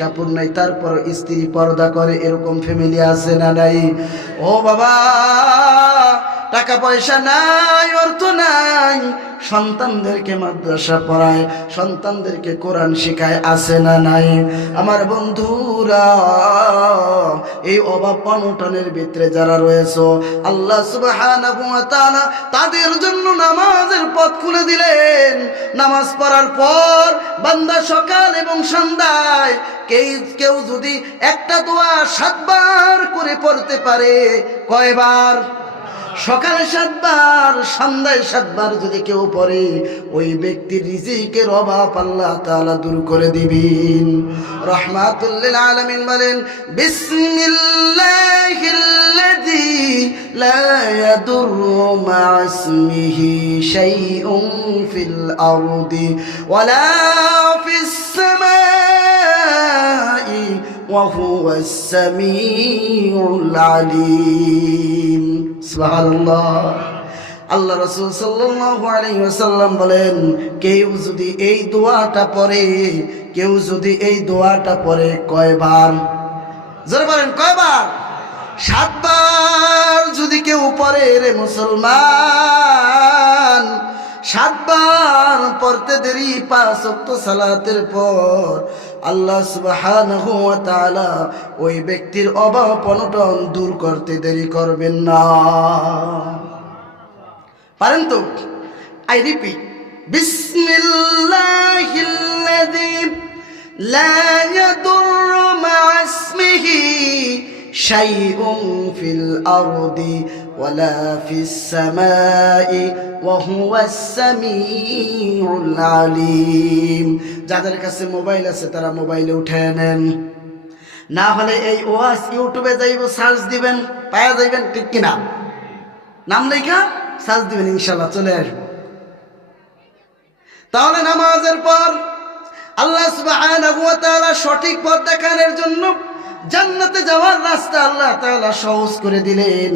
কাপড় নাই, তারপর স্ত্রী পর্দা করে, এরকম ফ্যামিলি আছে না নাই? ও বাবা, টাকা পয়সা নাই, অর্থ নাই, সন্তানদেরকে মাদ্রাসা পড়ায়, সন্তানদেরকে কোরআন শেখায়, আছে না নাই? আমার বন্ধুরা, এই অভাব অনটনের ভিতরে যারা রয়েছে, আল্লাহ সুবহানাহু ওয়া তাআলা তাদের জন্য নামাজের পথ খুলে দিলেন। নামাজ পড়ার পর বান্দা সকাল এবং সন্ধ্যায় কেউ যদি একটা দোয়া 7 বার করে পড়তে পারে, কয়বার? সকালে 7 বার, সন্ধ্যায় 7 বার যদি কেউ পড়ে, ওই ব্যক্তির রিজিকের অভাব আল্লাহ তাআলা দূর করে দিবেন। রাহমাতুল লিল আলামিন বলেন, বিসমিল্লাহিল্লাযী লা ইয়াদুররু মা ইসমিহি শাইউন ফিল আরদি ওয়ালা ফিস সামাই ওয়া হুয়াস সামিউল আলিম। সুবহানাল্লাহ। আল্লাহ রাসূল সাল্লাল্লাহু আলাইহি ওয়াসাল্লাম বলেন, কেউ যদি এই দোয়াটা পড়ে, কয়বার? জোরে বলেন, কয়বার? 7 বার যদি কেউ পড়ে রে মুসলমান, 7 বার পড়তে দেরি 5 ওয়াক্ত সালাতের পর আল্লাহ সুবহানাহু ওয়া তাআলা ওই ব্যক্তির অভাব অনটন দূর করতে দেরি করবেন না। পারেন তো? আই রিপিট, বিসমিল্লাহিল্লাযী লা ইয়াদুররু মা ইসমিহি শাইউন ফিল আরদি ওয়ালা ফিস সামাই ওয়া হুয়াস সামিউল আলিম। যাদের কাছে মোবাইল আছে তারা মোবাইলে উঠায় নেন, না হলে এই ওয়াজ ইউটিউবে যাইব, সার্চ দিবেন, পাওয়া যাইবেন, ঠিক কিনা? নাম লেখা সার্চ দিবেন, ইনশাআল্লাহ চলে আসবো। তাহলে নামাজের পর আল্লাহ সুবহানাহু ওয়া তাআলা সঠিক পথ দেখানোর জন্য জান্নাতে যাওয়ার রাস্তা আল্লাহ তাআলা সহজ করে দিলেন।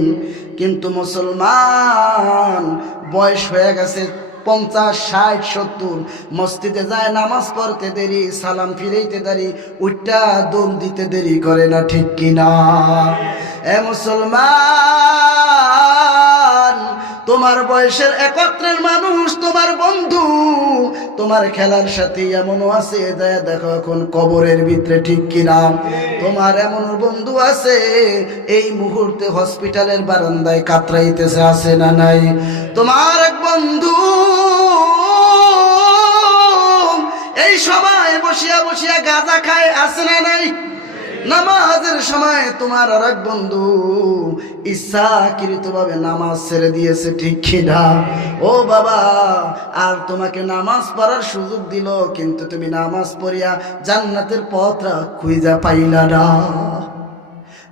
কিন্তু মুসলমান বয়স হয়ে গেছে 50, 60, 70, মসজিদে যায় নামাজ পড়তে দেরি, সালাম ফিরাইতে দেরি, উঠটা দোল দিতে দেরি করে না, ঠিক কিনা? এ মুসলমান, তোমার বয়সের একত্রের মানুষ, তোমার বন্ধু, তোমার খেলার সাথে এমনও আছে, যায় দেখো এখন কবরের ভিতরে, ঠিক কিনা? তোমার এমন বন্ধু আছে এই মুহূর্তে হসপিটালের বারান্দায় কাতরাইতেছে, আছে না নাই? তোমার এক বন্ধু এই সময় বসিয়া বসিয়া গাঁজা খায়, আছে না নাই? নামাজের সময় তোমার আর এক বন্ধু ইচ্ছাকৃতভাবে নামাজ ছেড়ে দিয়েছে, ঠিক কিনা? ও বাবা, আর তোমাকে নামাজ পড়ার সুযোগ দিল, কিন্তু তুমি নামাজ পড়িয়া জান্নাতের পথটা খুঁজা পাইলা না।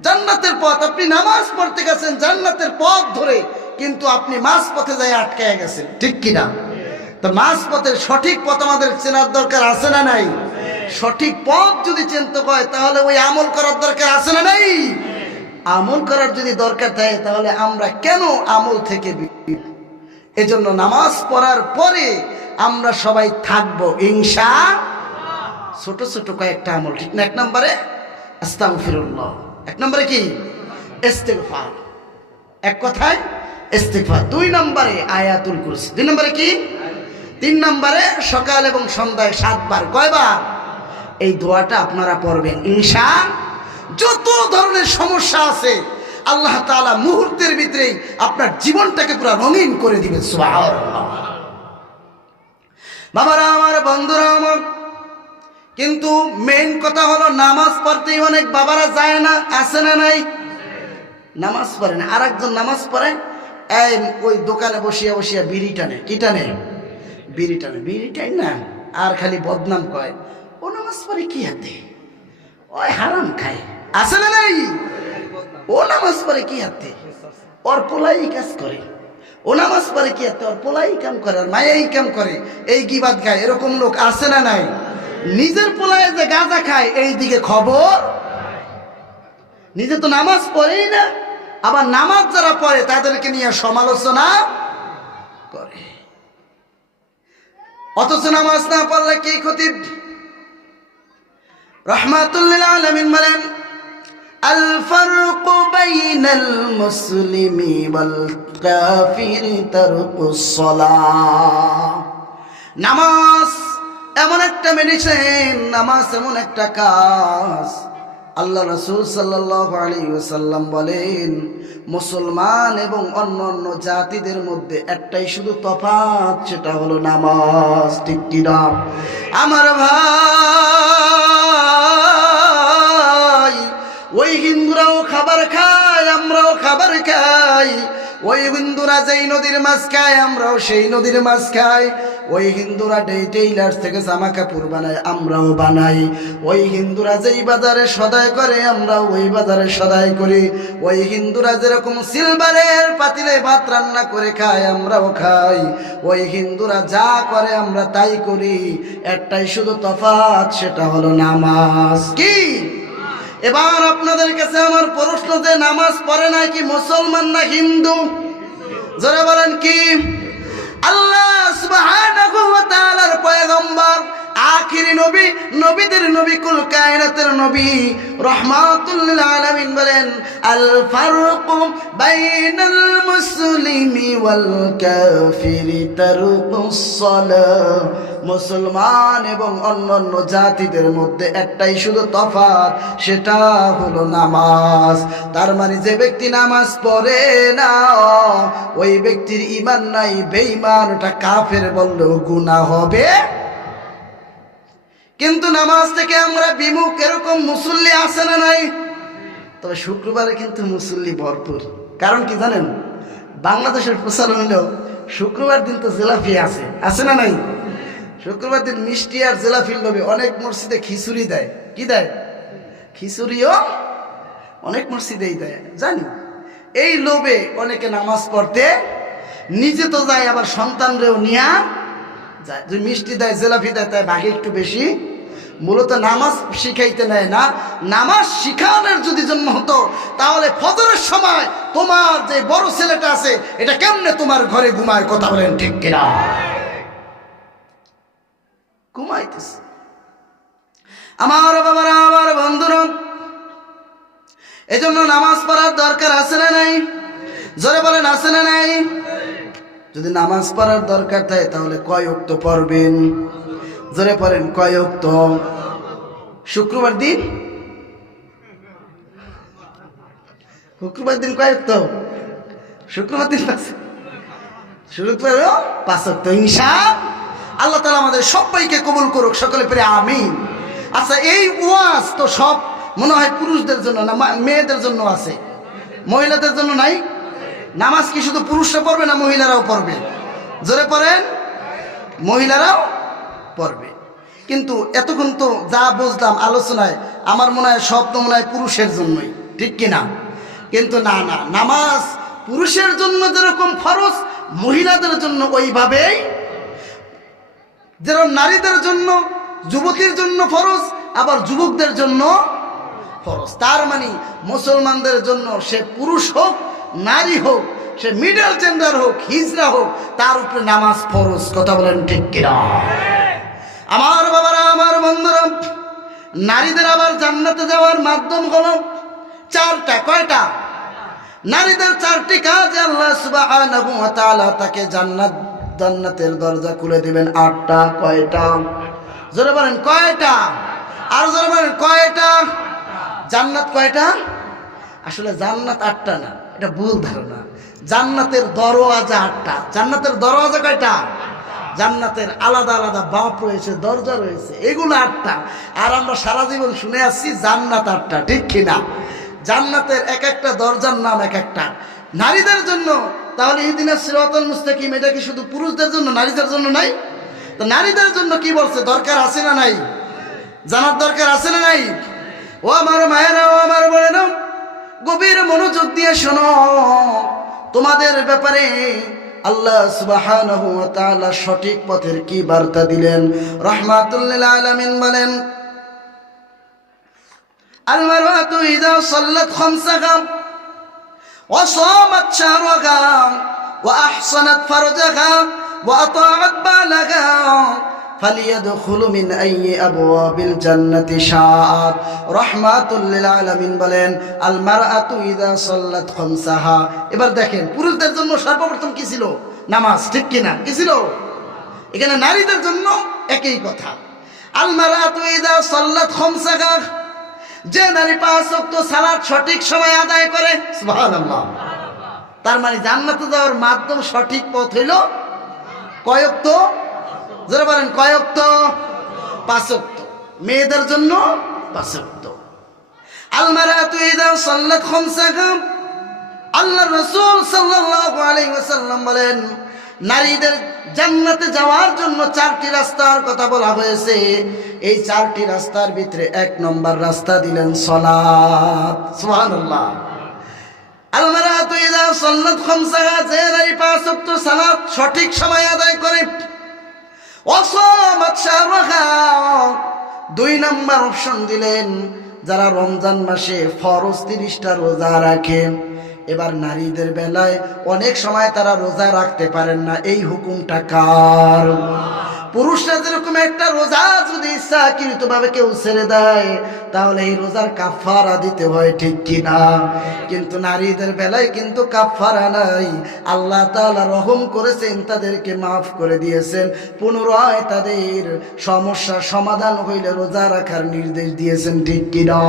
জান্নাতের পথ, আপনি নামাজ পড়তে গেছেন জান্নাতের পথ ধরে, কিন্তু আপনি মাঝ পথে যাই আটকায় গেছেন, ঠিক কিনা? তো মাঝ পথের সঠিক পথ আমাদের চেনার দরকার, আছে না নাই? সঠিক পথ যদি চিনতে হয় তাহলে ওই আমল করার দরকার, আছে না নাই? আমল করার যদি দরকার থাকে তাহলে আমরা কেন আমল থেকে? এজন্য নামাজ পড়ার পরে আমরা সবাই থাকবো ইনশাআল্লাহ। ছোট ছোট কয়েকটা আমল, ঠিক না? 1 নম্বরে আস্তাগফিরুল্লাহ, 1 নম্বরে কি? ইস্তিগফার, এক কথায় ইস্তিগফার। 2 নম্বরে আয়াতুল কুরসি, 2 নম্বরে কি? 3 নম্বরে সকাল এবং সন্ধ্যায় 7 বার, কয়বার? এই দোয়াটা আপনারা পড়বেন ইনশাআল্লাহ। যত ধরনের সমস্যা আছে আল্লাহ তাআলা মুহূর্তের ভিতরেই আপনার জীবনটাকে পুরো রঙিন করে দিবেন, সুবহানাল্লাহ। বাবারা আমার, বন্ধুরা আমার, কিন্তু মেইন কথা হলো নামাজ পড়তেই অনেক বাবারা যায় না, আছে না নাই? নামাজ পড়ে না, আর একজন নামাজ পড়ে এই ওই দোকানে বসিয়া বসিয়া বিড়ি টানে, কি টানে? বিড়ি টানে, বিড়ি টাই না, আর খালি বদনাম কয়, ও নামাজ পড়ে কি হাতে? ওই হারাম খায়, আছে না নাই? ও নামাজ পড়ে কি হাতে? ওর পোলাই কাজ করে। ও নামাজ পড়ে কি হাতে? ওর পোলাই কাম করে, আর মায়াই কাম করে, এই গীবাত গায়, এরকম লোক আছে না নাই? নিজের পোলায় যে গাঁজা খায় এই দিকে খবর, নিজে তো নামাজ পড়েই না, আবার নামাজ যারা পড়ে তাদেরকে নিয়ে সমালোচনা করে। অথচ নামাজ না পড়লে কি ক্ষতি? রাহমাতুল লিল আলামিন বলেন, আল ফারকু বাইনাল মুসলিমি ওয়াল কাফিরি তারকুস সালাহ। নামাজ এমন একটা মেডিসিন, নামাজ এমন একটা কাজ। আল্লাহ রাসূল সাল্লাল্লাহু আলাইহি ওয়াসাল্লাম বলেন, মুসলমান এবং অন্যান্য জাতিদের মধ্যে একটাই শুধু তফাৎ, সেটা হলো নামাজ। ঠিক কি না আমার ভাই? ওই হিন্দুরাও খাবার খায়, আমরাও খাবার খাই। ওই হিন্দুরা যেই নদীর মাছ খায়, আমরাও সেই নদীর মাছ খাই। ওই হিন্দুরা টেইলার্স থেকে জামা কাপড় বানায়, আমরাও বানাই। ওই হিন্দুরা যেই বাজারে সদাই করে, আমরাও ওই বাজারে সদাই করি। ওই হিন্দুরা যেরকম সিলভারের পাতিলে ভাত রান্না করে খায়, আমরাও খাই। ওই হিন্দুরা যা করে আমরা তাই করি, একটাই শুধু তফাৎ, সেটা হলো নামাজ। কি এবার আপনাদের কাছে আমার প্রশ্ন, যে নামাজ পড়ে না কি মুসলমান না হিন্দু? জোরে বলেন কি? আল্লাহ সুবহানাহু ওয়া তাআলার পয়গম্বর, আখিরি নবী, নবীদের নবী, কুল কায়নাতের নবী রাহমাতুল লিল আলামিন বলেন, আল ফারকু বাইনাল মুসলিমি ওয়াল কাফিরি তারকুস সালাহ। মুসলমান এবং অন্যান্য জাতিদের মধ্যে একটাই শুধু তফাৎ, সেটা হলো নামাজ। তার মানে যে ব্যক্তি নামাজ পড়ে না, ওই ব্যক্তির ঈমান নাই, বেঈমান, ওটা কাফের বললেও গুনাহ হবে। কিন্তু নামাজ থেকে আমরা বিমুখ, এরকম মুসল্লি আছে না নাই? তবে শুক্রবারে কিন্তু মুসল্লি ভরপুর। কারণ কি জানেন? বাংলাদেশের প্রচলন হলো শুক্রবার দিন তো জিলাপি আছে, আছে না নাই? শুক্রবার দিন মিষ্টি আর জিলাপির লোভে অনেক মসজিদে খিচুড়ি দেয়। কি দেয়? খিচুড়িও অনেক মসজিদেই দেয়, জানি। এই লোভে অনেকে নামাজ পড়তে নিজে তো যায়, আবার সন্তানরেও নিয়া যায়। যদি মিষ্টি দেয়, জিলাপি দেয়, তাই ভাগে একটু বেশি। মূলত নামাজ শিখাইতে নেয় না। নামাজ শিখানোর যদি জন্য হতো, তাহলে ফজরের সময় তোমার যে বড় ছেলেটা আছে, এটা কেমনে তোমার ঘরে ঘুমায়? কথা বলেন ঠিক কিনা? ঘুমাইতেছে। আমার বাবারা, আমার বন্ধুরা, এজন্য নামাজ পড়ার দরকার আছে না নাই? জোরে বলেন, আছে না নাই? যদি নামাজ পড়ার দরকার থাকে, তাহলে কয় ওয়াক্ত পড়বেন? জোরে পড়েন, কয় ওয়াক্ত? শুক্রবার দিন, শুক্রবার দিন কয় ওয়াক্ত? শুক্রবার দিন শুক্রবার 5 ওয়াক্ত ইনশাআল্লাহ। আল্লাহ তাআলা আমাদের সবাইকে কবুল করুক, সকলে পড়ে আমিন। আচ্ছা, এই ওয়াজ তো সব মনে হয় পুরুষদের জন্য না, মেয়েদের জন্য আছে, মহিলাদের জন্য নাই? নামাজ কি শুধু পুরুষরা পড়বে না মহিলারাও পড়বে? জোরে পড়েন, মহিলারাও পড়বে। কিন্তু এতক্ষণ তো যা বুঝলাম আলোচনায়, আমার মনে হয় সব তো মনে হয় পুরুষের জন্যই, ঠিক কিনা? কিন্তু না না, নামাজ পুরুষের জন্য যেরকম ফরজ, মহিলাদের জন্য ওইভাবেই। যেরকম নারীদের জন্য, যুবতীর জন্য ফরজ, আবার যুবকদের জন্য ফরজ। তার মানে মুসলমানদের জন্য, সে পুরুষ হোক, নারী হোক, সে মিডল জেন্ডার হোক, হিজড়া হোক, তার উপরে নামাজ ফরজ। কথা বলেন ঠিক কিনা? আমার বাবারা, আমার বন্ধুরা, নারীদের আবার জান্নাতে যাওয়ার মাধ্যম হলো 4টা। কয়টা? নারীদের 4টি কাজ আল্লাহ সুবহানাহু ওয়া তাআলা তাকে জান্নাতের দরজা খুলে দিবেন। 8টা। কয়টা? জোরে বলেন, কয়টা? আর জোরে বলেন, কয়টা? জান্নাত কয়টা? আসলে জান্নাত 8টা না, এটা ভুল ধারণা। জান্নাতের দরওয়াজা 8টা। জান্নাতের দরওয়াজা কয়টা? জান্নাতের আলাদা আলাদা বাপ রয়েছে, দরজা রয়েছে, এগুলো 8টা। আর আমরা সারা জীবন শুনে আসছি জান্নাত 8টা, ঠিক কিনা? জান্নাতের এক একটা দরজার নাম এক একটা। নারীদের জন্য তাহলে ইহদিনাস সিরাতাল মুস্তাকিম, এটা কি শুধু পুরুষদের জন্য, নারীদের জন্য নাই? তো নারীদের জন্য কি বলছে? দরকার আছে না নাই? জানার দরকার আছে না নাই? ও আমার মায়েরা, ও আমার বোনেরা, গভীর মনোযোগ দিয়ে শোনো। তোমাদের ব্যাপারে আল্লাহ সুবহানাহু ওয়া তাআলা সঠিক পথের কি বার্তা দিলেন? রাহমাতুল লিল আলামিন বলেন, আল মারআতু ইযা সাল্লাত খামসাহা ওয়া সামাত শাহরাহা ওয়া আহসানাত ফারজাহা ওয়া আতাআত বালাহা ফালিয়াদখুলু মিন আইয়ি আবওয়াবিল জান্নাতি শাআত। রাহমাতুল লিল আলামিন বলেন আল মারআতু ইযা সাল্লাত খামসাহা। এবার দেখেন পুরুষদের জন্য সর্বপ্রথম কি ছিল? নামাজ, ঠিক কিনা? কি ছিল? এখানে নারীদের জন্য একই কথা। আল মারআতু ইযা সাল্লাত খামসাহা, যে নারী 5 ওয়াক্ত সালাত সঠিক সময় আদায় করে, সুবহানাল্লাহ, তার মানে জান্নাতে যাওয়ার মাধ্যম সঠিক পথ হইল কয় ওয়াক্ত? যারা বলেন কয় ওয়াক্ত? 5 ওয়াক্ত। মেয়েদের জন্য 5 ওয়াক্ত। আল মারআতু ইযা সাল্লাত খামসাহা, আল্লাহর রাসূল সাল্লাল্লাহু আলাইহি ওয়াসাল্লাম বলেন নারীদের জান্নাতে যাওয়ার জন্য 4টি রাস্তার কথা বলা হয়েছে। এই 4টি রাস্তার ভিতরে 1 নম্বর রাস্তা দিলেন সালাত, সুবহানাল্লাহ। আল মারআতু ইযা সাল্লাত খামসাহা, যে নারী 5 ওয়াক্ত সালাত সঠিক সময় আদায় করে, ওয়া সামাত শাহরাহা, 2 নম্বর অপশন দিলেন যারা রমজান মাসে ফরজ 30টা রোজা রাখে। এবার নারীদের বেলায় অনেক সময় তারা রোজা রাখতে পারেন না, এই হুকুমটা কার? পুরুষরা যেরকম একটা রোজা যদি ইচ্ছাকৃতভাবে কেউ ছেড়ে দেয় তাহলে এই রোজার কাফারা দিতে হয়, ঠিক কিনা? কিন্তু নারীদের বেলায় কিন্তু কাফারা নাই। আল্লাহ তাআলা রহম করেছেন, তাদেরকে মাফ করে দিয়েছেন। পুনরায় তাদের সমস্যার সমাধান হইলে রোজা রাখার নির্দেশ দিয়েছেন, ঠিক কিনা?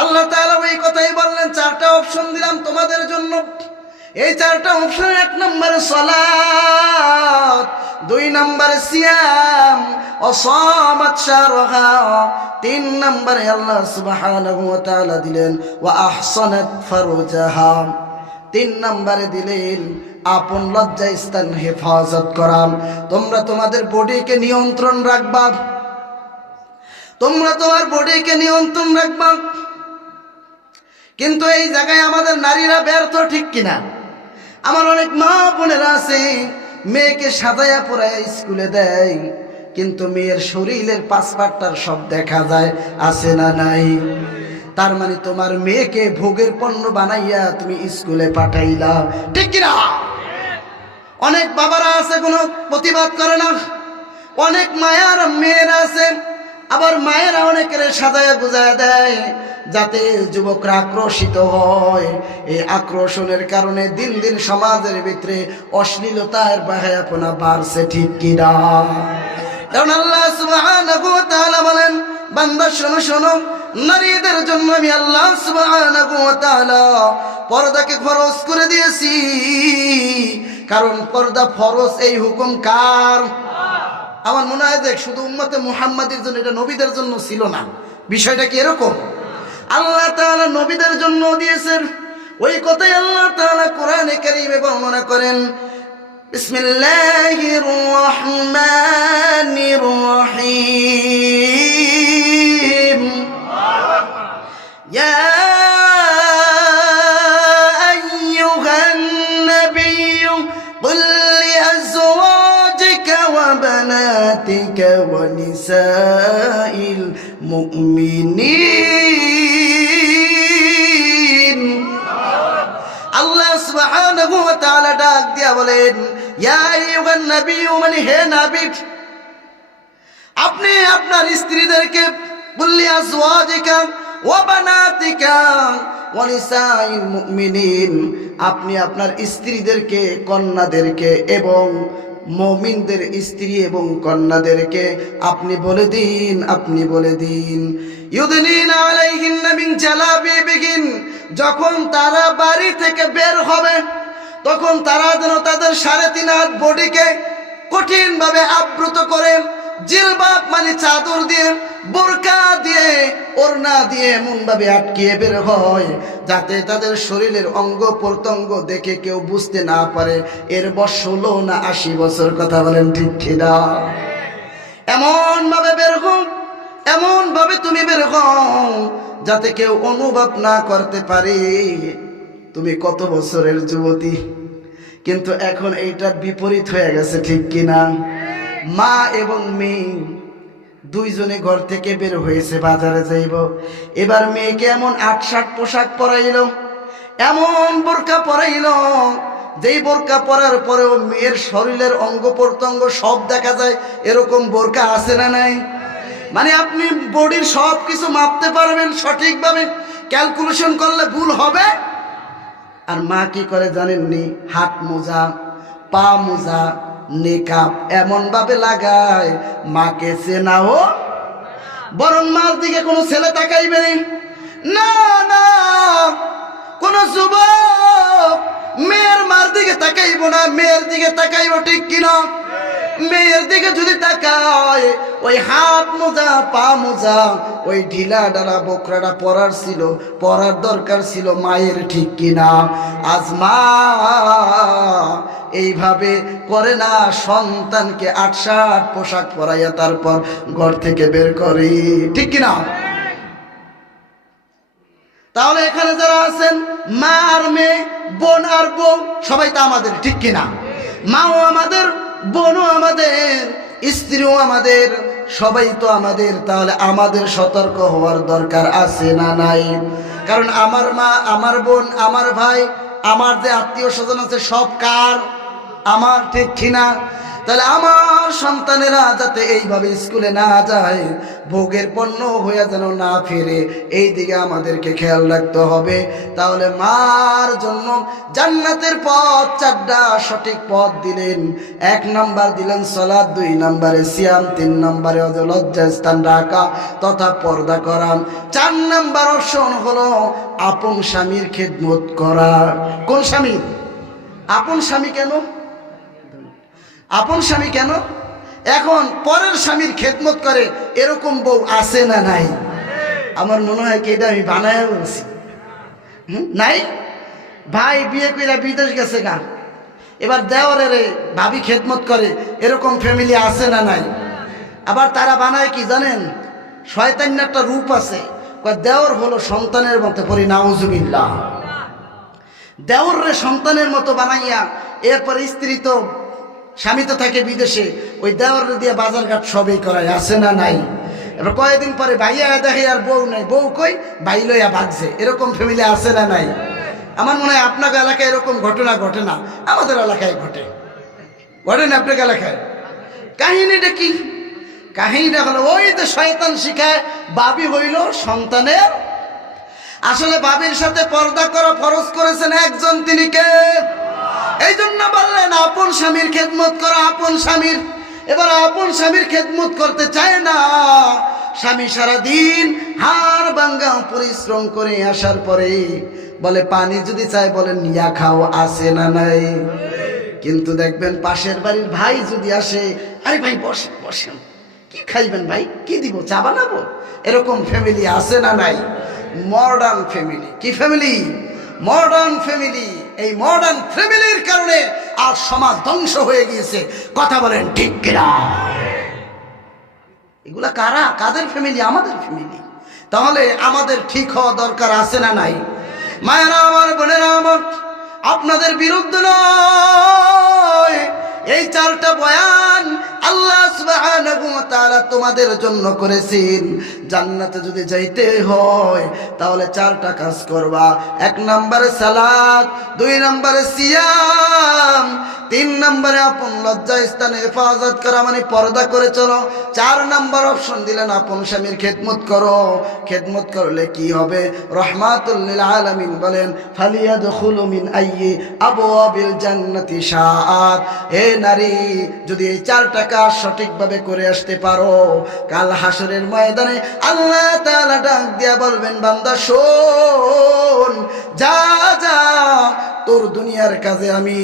আল্লাহ তাআলা ওই কথাই বললেন 4টা অপশন দিলাম তোমাদের জন্য। এই 4টা অপশন, 1 নম্বরে সালাত, 2 নম্বরে সিয়াম, ও সামাত শাহরাহা, 3 নম্বরে আল্লাহ সুবহানাহু ওয়া তাআলা দিলেন ওয়া আহসানাত ফারজাহা, 3 নম্বরে দিলেন আপন লজ্জা স্থান হেফাজত করা। তোমরা তোমাদের বডিকে নিয়ন্ত্রণ রাখবা, তোমরা তোমার বডিকে নিয়ন্ত্রণ রাখবা। কিন্তু এই জায়গায় আমাদের নারীরা ব্যর্থ, ঠিক কিনা? আমার অনেক মা বোনেরা আছে মেয়েকে সাজায়া পরায়া স্কুলে দেয়, কিন্তু মেয়ের শরীরের 5 পাটটার সব দেখা যায়, আছে না নাই? তার মানে তোমার মেয়েকে ভোগের পণ্য বানাইয়া তুমি স্কুলে পাঠাইলা, ঠিক কিনা? অনেক বাবারা আছে কোনো প্রতিবাদ করে না, অনেক মায়ার মেয়েরা আছে, আবার মায়েরা অনেকের সাজায়া গুজায়া দেয় যাতে যুবকরা আকর্ষিত হয়। এই আকর্ষণের কারণে দিন দিন সমাজের ভিতরে অশ্লীলতার বাহায়াপনা বাড়ছে, ঠিক কিনা? কারণ আল্লাহ সুবহানাহু ওয়া তাআলা বলেন বান্দা শোনো শোনো, নারীদের জন্য আমি আল্লাহ সুবহানাহু ওয়া তাআলা পর্দাকে ফরজ করে দিয়েছি। কারণ পর্দা ফরজ, এই হুকুম কার? আমার মনে হয় যে শুধু উম্মতে মুহাম্মাদের জন্য, এটা নবীদের জন্য ছিল না। বিষয়টা কি এরকম? আল্লাহ তাআলা নবীদের জন্য দিয়েছেন। ওই কথাই আল্লাহ তাআলা কোরআনে কারীমে বর্ণনা করেন, বিসমিল্লাহির রহমানির রহিম, ইয়া আইয়ুহান নাবিয়্যু কুল লিআজওয়াজিকা ওয়া বানাতিকা ওয়া নিসাইল মুমিনিন। আল্লাহ সুবহানাহু ওয়া তাআলা ডাক দিয়া বলেন, ইয়া আইয়ুহান নাবিয়্যু, মানে হে নবী, আপনি আপনার স্ত্রীদেরকে, কুল্লি আজওয়াজিকা ওয়া বানাতিকা ওয়া নিসাইল মুমিনিন, আপনি আপনার স্ত্রীদেরকে, কন্যাদেরকে এবং মুমিনদের স্ত্রী এবং কন্যাদেরকে আপনি বলে দিন, আপনি বলে দিন, ইউদনিনা আলাইহিন্না মিন জালাবিবিহিন, যখন তারা বাড়ি থেকে বের হবে তখন তারা যেন তাদের 3.5 হাত বডিকে কঠিন ভাবে আবৃত করে জিলবাব মানে চাদর দিয়ে, বোরকা দিয়ে, ওড়না দিয়ে এমন ভাবে আটকিয়ে বের হয় যাতে তাদের শরীরের অঙ্গ প্রত্যঙ্গ দেখে কেউ বুঝতে না পারে এর বয়স 16 না 80 বছর। কথা বলেন ঠিক কিনা? এমন ভাবে বের হও, এমন ভাবে তুমি বের হও যাতে কেউ অনুভব না করতে পারে তুমি কত বছরের যুবতী। কিন্তু এখন এইটার বিপরীত হয়ে গেছে, ঠিক কিনা? মা এবং মেয়ে দুইজনে ঘর থেকে বের হয়েছে, বাজারে যাইব। এবার মেয়েকে এমন 8-7 পোশাক পরাইল, এমন বোরকা পরাইল যেই বোরকা পরার পরেও মেয়ের শরীরের অঙ্গ প্রত্যঙ্গ সব দেখা যায়, এরকম বোরকা আছে না নাই? মানে আপনি বডির সব কিছু মাপতে পারবেন সঠিকভাবে, ক্যালকুলেশন করলে ভুল হবে। আর মা কি করে জানেননি? হাত মোজা, পা মোজা, নেকাব এমন ভাবে লাগায় মাকে চেনাও, বরং মার দিকে কোনো ছেলে তাকাইবে না। না, কোন যুবক মেয়ের মার দিকে তাকাইব না, মেয়ের দিকে তাকাইব, ঠিক কিনা? মেয়ের দিকে যদি তাকায়, ওই হাত মোজা, পা মোজা, ওই ঢিলা ডালা বোকরাটা পরার দরকার ছিল মায়ের, ঠিক কিনা? আজ মা এইভাবে করে না, সন্তানকে ৮-৮ পোশাক পরাইয়া তারপর ঘর থেকে বের করে, ঠিক কিনা? তাহলে এখানে যারা আছেন, মা আর মেয়ে, বোন আর বউ, সবাই তো আমাদের, ঠিক কিনা? মাও আমাদের, বোনও আমাদের, স্ত্রীও আমাদের, সবাই তো আমাদের। তাহলে আমাদের সতর্ক হওয়ার দরকার আছে না নাই? কারণ আমার মা, আমার বোন, আমার ভাই, আমার যে আত্মীয় স্বজন আছে সব কার? আমার, ঠিক কিনা? তাহলে আমার সন্তানেরা যাতে এইভাবে স্কুলে না যায়, ভোগের পণ্য হয়ে যেন না ফিরে, এই দিকে আমাদেরকে খেয়াল রাখতে হবে। তাহলে মার জন্য জান্নাতের পথ 4টা সঠিক পথ দিলেন। 1 নাম্বার দিলেন সালাত, 2 নম্বরে সিয়াম, 3 নম্বরে লজ্জাস্থান রাখা তথা পর্দা করা, 4 নাম্বার অপশন হলো আপন স্বামীর খেদমত করা। কোন স্বামী? আপন স্বামী। কেন আপন স্বামী? কেন? এখন পরের স্বামীর খেদমত করে এরকম বউ আছে না নাই? আমার মনে হয় কি এটা আমি বানায় বলছি, নাই? ভাই বিয়ে কইরা বিদেশ গেছে গা, এবার দেওয়ারে ভাবি খেদমত করে, এরকম ফ্যামিলি আছে না নাই? আবার তারা বানায় কি জানেন? শয়তানের একটা রূপ আছে, দেওর হলো সন্তানের মতো পরি, নাউজুবিল্লাহ। দেওরে সন্তানের মতো বানাইয়া এরপর স্ত্রী তো, স্বামী তো থাকে বিদেশে, ওই দেওয়ার দিয়ে বাজারঘাট সবই করায়, আছে না নাই? এবার কয়েকদিন পরে ভাইয়া দেখে আর বউ নাই, বউ কই ভাই লইয়া ভাগছে, এরকম ফ্যামিলি আছে না নাই? আমার মনে হয় আপনাকে এলাকায় এরকম ঘটনা ঘটে না, আমাদের এলাকায় ঘটে। ঘটে না আপনাকে এলাকায়? কাহিনীটা কি? কাহিনীটা হলো ওই যে শয়তান শিখায় বাবি হইল সন্তানের। আসলে বাবির সাথে পর্দা করা ফরজ করেছেন একজন, তিনি কে? এই জন্য বললেন আপন স্বামীর খেদমত করা, আপন স্বামীর। এবার আপন স্বামীর খেদমত করতে চায় না স্বামী, সারাদিন হাড় ভাঙ্গা পরিশ্রম করে আসার পরে বলে পানি যদি চায় বলে নিয়া খাও, আছে না নাই? কিন্তু দেখবেন পাশের বাড়ির ভাই যদি আসে, আরে ভাই বসেন বসেন, কি খাইবেন ভাই, কি দিব, চা বানাবো, এরকম ফ্যামিলি আছে না নাই? Modern family. কি ফ্যামিলি? Modern family. এই মডার্ন ফ্যামিলির কারণে আজ সমাজ ধ্বংস হয়ে গিয়েছে, কথা বলেন ঠিক কিনা? এগুলা কারা? কাদের ফ্যামিলি? আমাদের ফ্যামিলি। তাহলে আমাদের ঠিক হওয়া দরকার আছে না নাই? মায়েরা আমার, বোনেরা আমার, আপনাদের বিরুদ্ধে নয়, এই 4টা বয়ান আল্লাহ সুবহানাহু ওয়া তাআলা তোমাদের জন্য করেছেন। জান্নাতে যদি যাইতে হয় তাহলে 4টা কাজ করবা। 1 নম্বরে সালাত, 2 নম্বরে সিয়াম, 3 নম্বরে আপন লজ্জা স্থানে হেফাজত করা মানে পর্দা করে চলো, 4 নম্বর অপশন দিলেন আপন স্বামীর খেদমত করো। খেদমত করলে কি হবে? রহমাতুল লিল আলামিন বলেন ফালিয়াদখুলু মিন আইয়ি আবওয়াবিল জান্নাতি শাআত। হে নারী, যদি এই 4টা কাজ সঠিকভাবে করে আসতে পারো, কাল হাসরের ময়দানে আল্লাহ তাআলা ডাক দিয়া বলবেন বান্দা শোন, যা যা, তোর দুনিয়ার কাজে আমি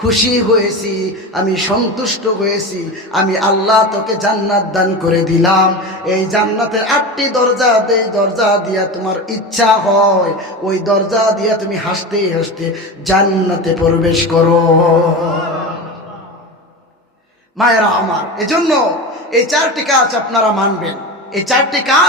খুশি হয়েছি, আমি সন্তুষ্ট হয়েছি, আমি আল্লাহ তোকে জান্নাত দান করে দিলাম। এই জান্নাতের 8টি দরজা, এই দরজা দিয়া তোমার ইচ্ছা হয় ওই দরজা দিয়া তুমি হাসতে হাসতে জান্নাতে প্রবেশ করো। মায়েরা আমার, এজন্য এই 4টি কাজ আপনারা মানবেন। এই 4টি কাজ